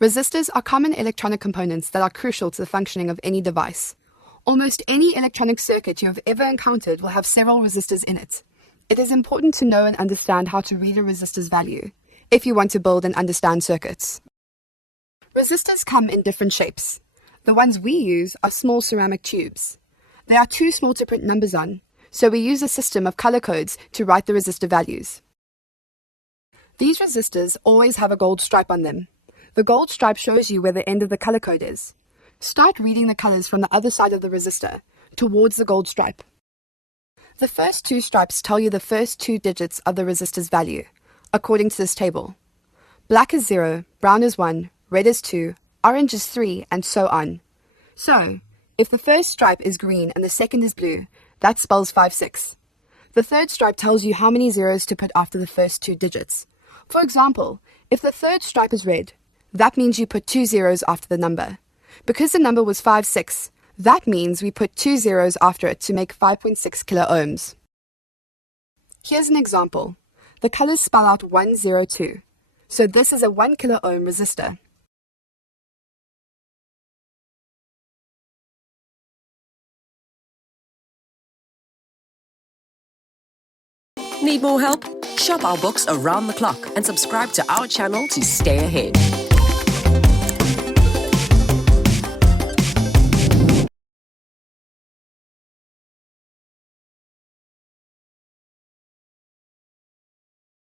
Resistors are common electronic components that are crucial to the functioning of any device. Almost any electronic circuit you have ever encountered will have several resistors in it. It is important to know and understand how to read a resistor's value if you want to build and understand circuits. Resistors come in different shapes. The ones we use are small ceramic tubes. They are too small to print numbers on, so we use a system of color codes to write the resistor values. These resistors always have a gold stripe on them. The gold stripe shows you where the end of the color code is. Start reading the colors from the other side of the resistor, towards the gold stripe. The first two stripes tell you the first two digits of the resistor's value, according to this table. Black is 0, brown is 1, red is 2, orange is 3, and so on. So, if the first stripe is green and the second is blue, that spells 5-6. The third stripe tells you how many zeros to put after the first two digits. For example, if the third stripe is red, that means you put 2 zeros after the number. Because the number was 5-6, that means we put 2 zeros after it to make 5.6 kilo ohms. Here's an example. The colors spell out 102. So this is a 1 kilo ohm resistor. Need more help? Shop our books around the clock and subscribe to our channel to stay ahead.